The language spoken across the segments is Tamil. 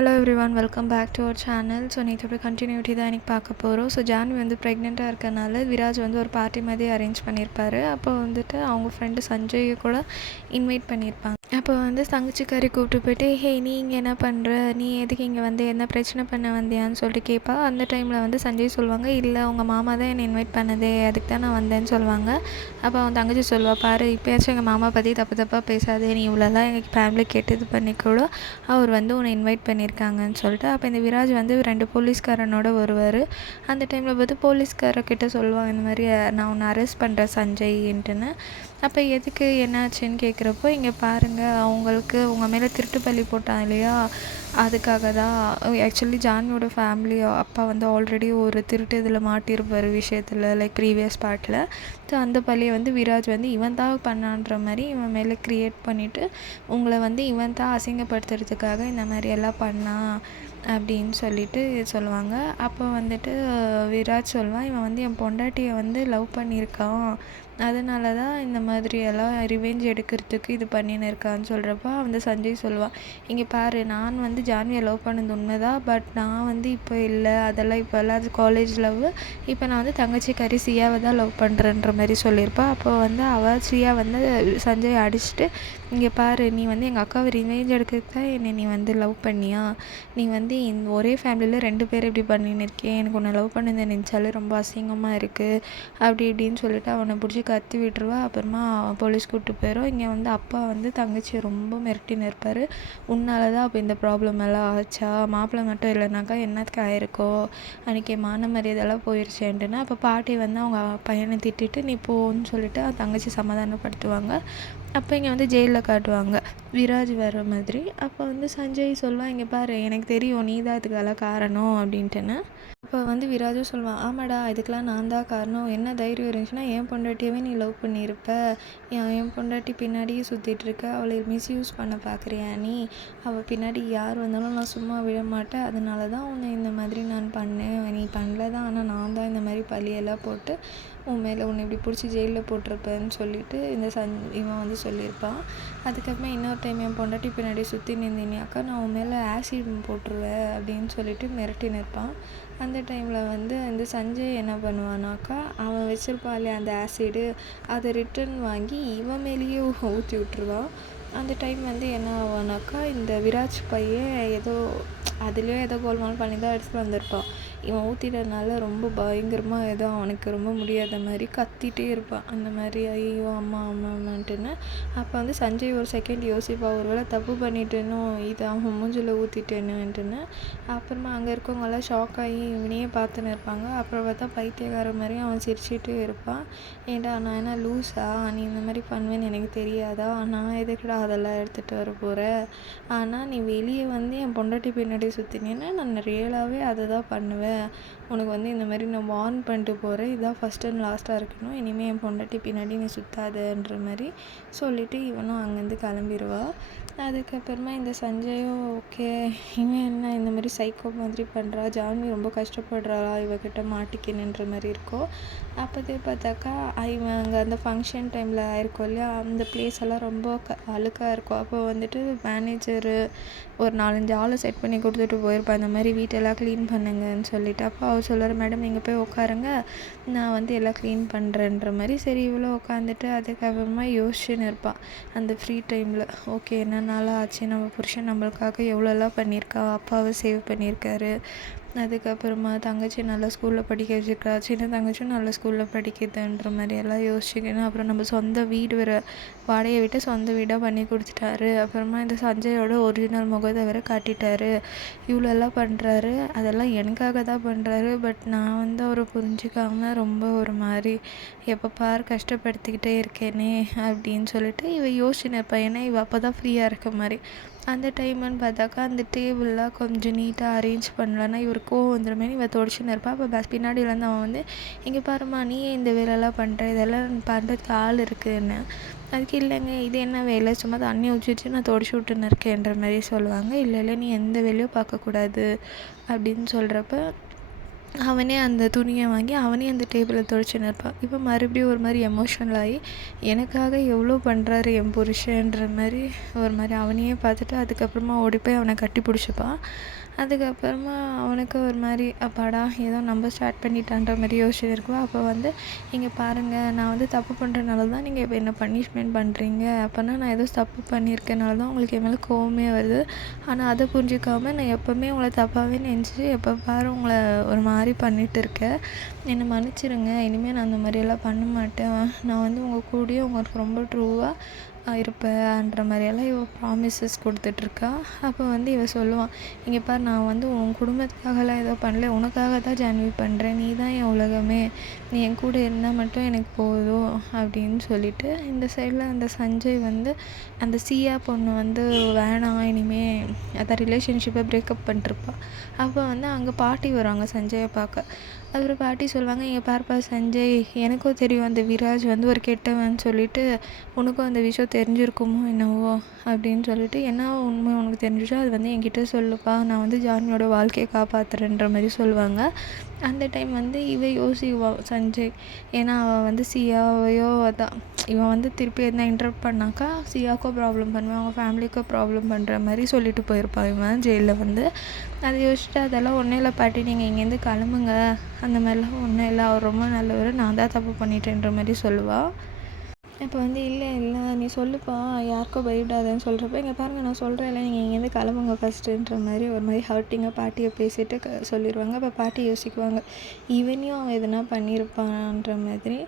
Hello everyone, welcome back to our channel. So நேற்றோட கண்டினியூட்டி தான் எனக்கு பார்க்க போகிறோம். ஸோ ஜான்வி ப்ரெக்னெண்ட்டாக இருக்கனால விராஜ் ஒரு பார்ட்டி மாதிரி அரேஞ்ச் பண்ணியிருப்பாரு. அப்போ அவங்க ஃப்ரெண்டு சஞ்சயை கூட இன்வைட் பண்ணியிருப்பாங்க. அப்போ தங்கச்சிக்காரி கூப்பிட்டு போய்ட்டு, ஹே நீ இங்கே என்ன பண்ணுற, நீ எதுக்கு இங்கே என்ன பிரச்சனை பண்ண வந்தியான்னு சொல்லிட்டு கேட்பா. அந்த டைமில் சஞ்சய் சொல்லுவாங்க, இல்லை உங்கள் மாமா தான் என்னை இன்வைட் பண்ணதே, அதுக்கு தான் நான் வந்தேன்னு சொல்லுவாங்க. அப்போ தங்கச்சி சொல்லுவா, பாரு இப்போயாச்சும் எங்கள் மாமா பற்றி தப்பாக பேசாதே, நீ இவ்வளோலாம் எங்கள் ஃபேமிலி கெட்டது பண்ணி கூட அவர் உன்னை இன்வைட் பண்ணியிருக்காங்கன்னு சொல்லிட்டு. அப்போ இந்த விராஜ் 2 போலீஸ்காரனோட வருவார். அந்த டைமில் போலீஸ்காரர்கிட்ட சொல்லுவாங்க, இந்த மாதிரி நான் உன்னை அரெஸ்ட் பண்ணுறேன் சஞ்சய்ன்ட்டுன்னு. அப்போ எதுக்கு என்னாச்சுன்னு கேட்குறப்போ, இங்கே பாருங்கள் அவங்களுக்கு உங்கள் மேலே திருட்டு பள்ளி போட்டான் இல்லையா, அதுக்காக தான். ஆக்சுவலி ஜான்வியோட ஃபேமிலி அப்பா ஆல்ரெடி ஒரு திருட்டு இதில் மாட்டியிருப்பார் விஷயத்தில், லைக் ப்ரீவியஸ் பார்ட்டில். ஸோ அந்த பள்ளியை விராஜ் இவன் தான் பண்ணான்ற மாதிரி இவன் மேலே க்ரியேட் பண்ணிவிட்டு உங்களை இவன் தான் அசிங்கப்படுத்துறதுக்காக இந்த மாதிரி எல்லாம் பண்ணான் அப்படின்னு சொல்லிட்டு சொல்லுவாங்க. அப்போ விராஜ் சொல்லுவான், இவன் என் பொண்டாட்டியை லவ் பண்ணியிருக்கான், அதனால தான் இந்த மாதிரி எல்லாம் ரிவெஞ்ச் எடுக்கிறதுக்கு இது பண்ணின்னு இருக்கான்னு சொல்கிறப்ப சஞ்சய் சொல்லுவாள், இங்கே பாரு நான் ஜான்வியை லவ் பண்ணது உண்மைதான், பட் நான் இப்போ இல்லை, அதெல்லாம் இப்போ எல்லாம் அது காலேஜ் லவ், இப்போ நான் தங்கச்சிக்காரி சியாவை தான் லவ் பண்ணுறேன்ற மாதிரி சொல்லியிருப்பாள். அப்போ அவள் சியா சஞ்சய் அடிச்சுட்டு, இங்கே பாரு நீ எங்கள் அக்காவை ரிவெஞ்ச் எடுக்கிறதுக்கு தான் என்னை நீ லவ் பண்ணியா, நீ இந்த ஒரே ஃபேமிலியில் 2 பேர் இப்படி பண்ணின்னு இருக்கேன், எனக்கு உன்னை லவ் பண்ணதை நினச்சாலே ரொம்ப அசிங்கமாக இருக்குது அப்படி இப்படின்னு சொல்லிட்டு அவனை பிடிச்சி கத்தி விட்டுருவா. அப்புறமா போலீஸ் கூப்பிட்டு போயிடும். இங்கே அப்பா தங்கச்சியை ரொம்ப மிரட்டின்னு இருப்பார். உன்னால தான் அப்போ இந்த ப்ராப்ளம் எல்லாம் ஆச்சா, மாப்பிள்ளை மட்டும் இல்லைனாக்கா என்னத்துக்கு ஆயிருக்கோ, அன்றைக்கி மான மரியாதையெல்லாம் போயிடுச்சேன்ட்டுன்னா. அப்போ பாட்டி அவங்க பையனை திட்டிட்டு நீ போன்னு சொல்லிட்டு தங்கச்சி சமாதானப்படுத்துவாங்க. அப்போ இங்கே ஜெயிலில் காட்டுவாங்க விராஜ் வர மாதிரி. அப்போ சஞ்சய் சொல்லுவான், இங்கே பாரு எனக்கு தெரியும் நீ தான் இதுக்கெல்லாம் காரணம் அப்படின்ட்டுன்னு. அப்போ விராஜும் சொல்லுவான், ஆமாடா இதுக்கெலாம் நான் தான் காரணம், என்ன தைரியம் இருந்துச்சுன்னா என் பொண்டாட்டியவே நீ லவ் பண்ணியிருப்ப, என் பொண்டாட்டி பின்னாடியே சுற்றிட்டுருக்க, அவளை மிஸ்யூஸ் பண்ண பார்க்குறியா நீ, அவள் பின்னாடி யார் வந்தாலும் நான் சும்மா விட மாட்டேன், அதனால தான் உன்னை இந்த மாதிரி நான் பண்ணேன், நீ பண்ணல தான், ஆனால் நான் தான் இந்த மாதிரி பழியெல்லாம் போட்டு உன் மேலே உன்னை இப்படி பிடிச்சி ஜெயிலில் போட்டிருப்பேன்னு சொல்லிட்டு இவன் சொல்லியிருப்பான். அதுக்கப்புறமா இன்னொரு டைம் என் பொண்டாட்டி பின்னாடி சுற்றி நின்றுனியாக்கா நான் உன் மேலே ஆசிட் போட்டுருவேன் அப்படின்னு சொல்லிட்டு மிரட்டி நிற்பான். அந்த டைமில் இந்த சஞ்சய் என்ன பண்ணுவானாக்கா, அவன் வச்சுருப்பான் இல்லையா அந்த ஆசிடு, அதை ரிட்டன் வாங்கி இவன் மேலேயே ஊற்றி விட்டுருவான். அந்த டைம் என்ன ஆவானாக்கா, இந்த விராஜ் பையன் ஏதோ அதுலேயே ஏதோ கோல்மால் பண்ணி தான் எடுத்துகிட்டு வந்திருப்பான். இவன் ஊற்றிட்டதுனால ரொம்ப பயங்கரமாக ஏதோ அவனுக்கு ரொம்ப முடியாத மாதிரி கத்திகிட்டே இருப்பான், அந்த மாதிரி ஐயோ அம்மா அம்மா அம்மான்ட்டுன்னு. அப்போ சஞ்சய் ஒரு செகண்ட் யோசிப்பான், ஒரு வேளை தப்பு பண்ணிட்டேனோ, இது அவன் மூஞ்சில் ஊற்றிட்டேனுன்ட்டுன்னு. அப்புறமா அங்கே இருக்கவங்கெல்லாம் ஷாக் ஆகி இவனையே பார்த்துன்னு இருப்பாங்க. அப்புறம் பார்த்தா பைத்தியக்கார மாதிரி அவன் சிரிச்சுட்டு இருப்பான். ஏன்டா நான் என்ன லூஸா, நீ இந்த மாதிரி பண்ணுவேன்னு எனக்கு தெரியாதா, நான் எதுக்குடா அதெல்லாம் எடுத்துகிட்டு வர போகிறேன், ஆனால் நீ வெளியே என் பொண்டாட்டி பின்னாடி சுற்றினேன்னா நான் ரியலாகவே அதை தான் பண்ணுவேன், உனக்கு இந்த மாதிரி நான் வார்ன் பண்ணிட்டு போகிறேன், இதுதான் ஃபஸ்ட் அண்ட் லாஸ்ட்டாக இருக்கணும், இனிமேல் என் பொண்டாட்டி பின்னாடி நீ சுற்றாதன்ற மாதிரி சொல்லிவிட்டு இவனும் அங்கேருந்து கிளம்பிடுவா. அதுக்கப்புறமா இந்த சஞ்சயும் ஓகே இவன் என்ன இந்த மாதிரி சைக்கோ மாதிரி பண்ணுறா, ஜான்வி ரொம்ப கஷ்டப்படுறாளா இவகிட்ட மாட்டிக்கினுன்ற மாதிரி இருக்கும். அப்போதே பார்த்தாக்கா இவன் அங்கே அந்த ஃபங்க்ஷன் டைமில் ஆயிருக்கும் இல்லையா, அந்த பிளேஸ் எல்லாம் ரொம்ப அழுக்காக இருக்கும். அப்போ மேனேஜரு ஒரு 4-5 ஆளை செட் பண்ணி கொடுத்துட்டு போயிருப்பா, இந்த மாதிரி வீட்டெல்லாம் க்ளீன் பண்ணுங்கன்னு சொல்லிவிட்டு. அப்போ அவர் சொல்லுவார், மேடம் நீங்கள் போய் உட்காருங்க, நான் எல்லாம் க்ளீன் பண்ணுறேன்ற மாதிரி. சரி இவ்வளோ உட்காந்துட்டு அதுக்கப்புறமா யோசிச்சுன்னு இருப்பான் அந்த ஃப்ரீ டைமில். ஓகே என்னென்னாலும் ஆச்சு, நம்ம புருஷன் நம்மளுக்காக எவ்வளோலாம் பண்ணியிருக்கா, அப்பாவை சேவ் பண்ணியிருக்காரு, அதுக்கப்புறமா தங்கச்சி நல்ல ஸ்கூலில் படிக்க வச்சுருக்கா, சின்ன தங்கச்சியும் நல்ல ஸ்கூலில் படிக்குதுன்ற மாதிரி எல்லாம் யோசிச்சுக்கணும். அப்புறம் நம்ம சொந்த வீடு வேறு வாடகையை விட்டு சொந்த வீடாக பண்ணி கொடுத்துட்டாரு. அப்புறமா இந்த சஞ்சயோட ஒரிஜினல் முகத்தை வேறு காட்டிட்டாரு, இவ்வளோலாம் பண்ணுறாரு, அதெல்லாம் எனக்காக தான் பண்ணுறாரு, பட் நான் அவரை புரிஞ்சிக்காமல் ரொம்ப ஒரு மாதிரி எப்போ பார் கஷ்டப்படுத்திக்கிட்டே இருக்கேனே அப்படின்னு சொல்லிட்டு இவ யோசிச்சுன்னு இருப்பா. ஏன்னா இவ அப்போ தான் ஃப்ரீயாக இருக்க மாதிரி. அந்த டைம்னு பார்த்தாக்கா அந்த டேபிள்லாம் கொஞ்சம் நீட்டாக அரேஞ்ச் பண்ணலன்னா இவர் கோவம் வந்துடுமே, இவன் தொடச்சுன்னு இருப்பாள். அப்போ பின்னாடியிலேருந்து அவன் இங்கே பாருமா நீ இந்த வேலையெல்லாம் பண்ணுற, இதெல்லாம் பண்ணுறதுக்கு ஆள் இருக்குன்னு. அதுக்கு இல்லைங்க இது என்ன வேலை, சும்மா தண்ணி ஊற்றிச்சு நான் தொடச்சி விட்டுன்னு இருக்கேன்ற மாதிரி சொல்லுவாங்க. இல்லை நீ எந்த வேலையும் பார்க்கக்கூடாது அப்படின்னு சொல்கிறப்ப அவனே அந்த துணியை வாங்கி அவனே அந்த டேபிளை துடைச்சின்னு இருப்பான். இப்போ மறுபடியும் ஒரு மாதிரி எமோஷ்னல் ஆகி எனக்காக எவ்வளோ பண்ணுறாரு என் புருஷன்ற மாதிரி ஒரு மாதிரி அவனையே பார்த்துட்டு அதுக்கப்புறமா ஓடி போய் அவனை கட்டி பிடிச்சிப்பான். அதுக்கப்புறமா அவனுக்கு ஒரு மாதிரி அப்பாடா ஏதோ நம்ம ஸ்டார்ட் பண்ணிட்டான்ற மாதிரி யோசிச்சு இருக்குவா. அப்போ வந்து இங்கே பாருங்கள், நான் வந்து தப்பு பண்ணுறனால தான் நீங்கள் இப்போ என்ன பனிஷ்மெண்ட் பண்ணுறீங்க. அப்போனா நான் ஏதோ தப்பு பண்ணியிருக்கனால தான் உங்களுக்கு என் மேலே கோவமே வருது. ஆனால் அதை புரிஞ்சிக்காமல் நான் எப்போவுமே உங்களை தப்பாகவே நினச்சி எப்போ பாரு உங்களை ஒரு மாதிரி பண்ணிகிட்டு இருக்கேன். என்னை மன்னிச்சிருங்க, இனிமேல் நான் அந்த மாதிரியெல்லாம் பண்ண மாட்டேன். நான் வந்து உங்கள் கூடயே உங்களுக்கு ரொம்ப ட்ரூவாக இருப்பேன்ற மாதிரியெல்லாம் இவள் ப்ராமிசஸ் கொடுத்துட்ருக்கா. அப்போ வந்து இவள் சொல்லுவான், இங்கே பார், நான் வந்து உன் குடும்பத்துக்காகலாம் ஏதோ பண்ணல, உனக்காக தான் ஜான்வி பண்ணுறேன். நீ தான் என் உலகமே, நீ என் கூட இருந்தால் மட்டும் எனக்கு போதும் அப்படின்னு சொல்லிட்டு இந்த சைடில் அந்த சஞ்சய் வந்து அந்த சியா பொண்ணு வந்து வேணாம் இனிமே அதான் ரிலேஷன்ஷிப்பை பிரேக்கப் பண்ணிருப்பா. அப்போ வந்து அங்கே பாட்டி வருவாங்க சஞ்சயை பார்க்க. அப்புறம் பாட்டி சொல்லுவாங்க, இங்கே பார்ப்பா சஞ்சய், எனக்கும் தெரியும் அந்த விராஜ் வந்து ஒரு கெட்டவன் சொல்லிட்டு உனக்கும் அந்த விஷயம் தெரிஞ்சிருக்குமோ என்னவோ அப்படின்னு சொல்லிட்டு, என்ன உண்மை உனக்கு தெரிஞ்சிச்சோ அது வந்து என்கிட்ட சொல்லுப்பா, நான் வந்து ஜான்வியோட வாழ்க்கையை காப்பாற்றுறேன்ற மாதிரி சொல்லுவாங்க. அந்த டைம் வந்து யோசிக்குவான் சஞ்சய், ஏன்னா அவள் வந்து சியாவையோ அதான் இவன் வந்து திருப்பி எதனா இன்டரப்ட் பண்ணாக்கா சியாவுக்கும் ப்ராப்ளம் பண்ணுவான், அவங்க ஃபேமிலிக்கும் ப்ராப்ளம் பண்ணுற மாதிரி சொல்லிட்டு போயிருப்பான் இவன் ஜெயிலில் வந்து. அதை யோசிச்சுட்டு அதெல்லாம் ஒன்றும் இல்லை பாட்டி, நீங்கள் இங்கேருந்து கிளம்புங்க, அந்த மாதிரிலாம் ஒன்றும் இல்லை, அவர் ரொம்ப நல்லவர், நான் தான் தப்பு பண்ணிட்டேன்ற மாதிரி சொல்லுவாள். இப்போ வந்து இல்லை நீ சொல்லுப்பா, யாருக்கோ பயப்படாதன்னு சொல்கிறப்ப, இங்கே பாருங்கள் நான் சொல்கிறேன்ல, நீங்கள் இங்கேருந்து கிளம்புங்க ஃபஸ்ட்டுன்ற மாதிரி ஒரு மாதிரி ஹர்ட்டிங்காக பாட்டியை பேசிட்டு சொல்லிடுவாங்க. அப்போ பாட்டி யோசிக்குவாங்க, இவனையும் அவன் எதுனா பண்ணியிருப்பான்ற மாதிரி.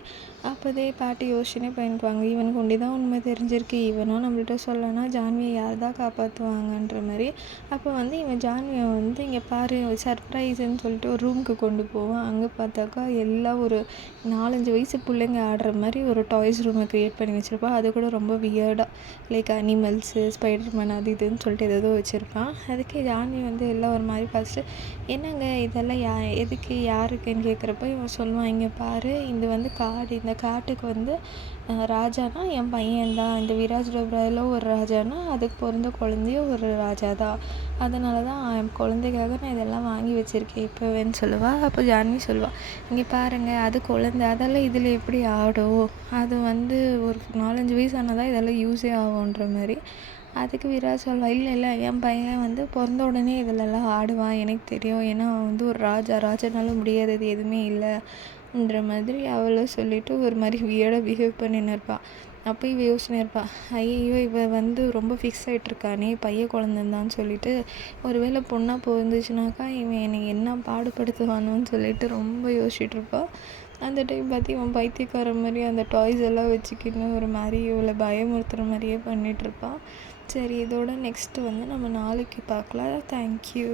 அப்போதே பாட்டி யோசிச்சுனே பயணிக்குவாங்க, இவனுக்கு ஒண்டி தான் உண்மை தெரிஞ்சிருக்கு, இவனும் நம்மள்கிட்ட சொல்லனா ஜான்வியை யார் தான் காப்பாற்றுவாங்கன்ற மாதிரி. அப்போ வந்து இவன் ஜான்வியை வந்து இங்கே பாரு சர்ப்ரைஸுன்னு சொல்லிட்டு ஒரு ரூமுக்கு கொண்டு போவான். அங்கே பார்த்தாக்கா எல்லாம் ஒரு 4-5 வயசு பிள்ளைங்க ஆடுற மாதிரி ஒரு டாய்ஸ் ரூமை க்ரியேட் பண்ணி வச்சுருப்பான். அது கூட ரொம்ப வியர்டாக லைக் அனிமல்ஸு, ஸ்பைடர்மேன் அது இதுன்னு சொல்லிட்டு ஏதோ வச்சுருப்பான். அதுக்கு ஜான்வி வந்து எல்லாம் ஒரு மாதிரி பார்த்துட்டு, என்னங்க இதெல்லாம் எதுக்கு யாருக்குன்னு கேட்குறப்ப இவன் சொல்லுவான், இங்கே பாரு இது வந்து காடு, இந்த காட்டுக்கு வந்து ராஜானா என் பையன்தான், இந்த விராஜ் டோப்ராவில் ஒரு ராஜானா அதுக்கு பிறந்த குழந்தையும் ஒரு ராஜா தான், அதனால தான் என் குழந்தைக்காக நான் இதெல்லாம் வாங்கி வச்சுருக்கேன் இப்போவேன்னு சொல்லுவாள். அப்போ ஜான்வி சொல்லுவாள், இங்கே பாருங்கள் அது குழந்தை, அதெல்லாம் இதில் எப்படி ஆடும், அது வந்து ஒரு 4-5 வயசானதான் இதெல்லாம் யூஸே ஆகுன்ற மாதிரி. அதுக்கு விராஜ் சொல்வாள், இல்லை என் பையன் வந்து பிறந்த உடனே இதிலெல்லாம் ஆடுவான், எனக்கு தெரியும், ஏன்னா அவன் வந்து ஒரு ராஜானால முடியாதது எதுவுமே இல்லைன்ற மாதிரி அவளை சொல்லிவிட்டு ஒரு மாதிரி வியர்டாக பிஹேவ் பண்ணின்னு இருப்பாள். அப்போ இவ யோசனை இருப்பாள், ஐயோ இவ வந்து ரொம்ப ஃபிக்ஸ் ஆகிட்ருக்கானே பையன் குழந்தைந்தான்னு சொல்லிட்டு, ஒரு வேளை பொண்ணாக போயிருந்துச்சுனாக்கா இவன் என்னை என்ன பாடுபடுத்துவானோன்னு சொல்லிட்டு ரொம்ப யோசிச்சுட்ருப்பாள். அந்த டைம் பார்த்து இவன் பைத்தியக்கார மாதிரி அந்த டாய்ஸ் எல்லாம் வச்சுக்கின்னு ஒரு மாதிரி இவளை பயமுறுத்துகிற மாதிரியே பண்ணிகிட்ருப்பான். சரி, இதோட நெக்ஸ்ட்டு வந்து நம்ம நாளைக்கு பார்க்கலாம். தேங்க்யூ.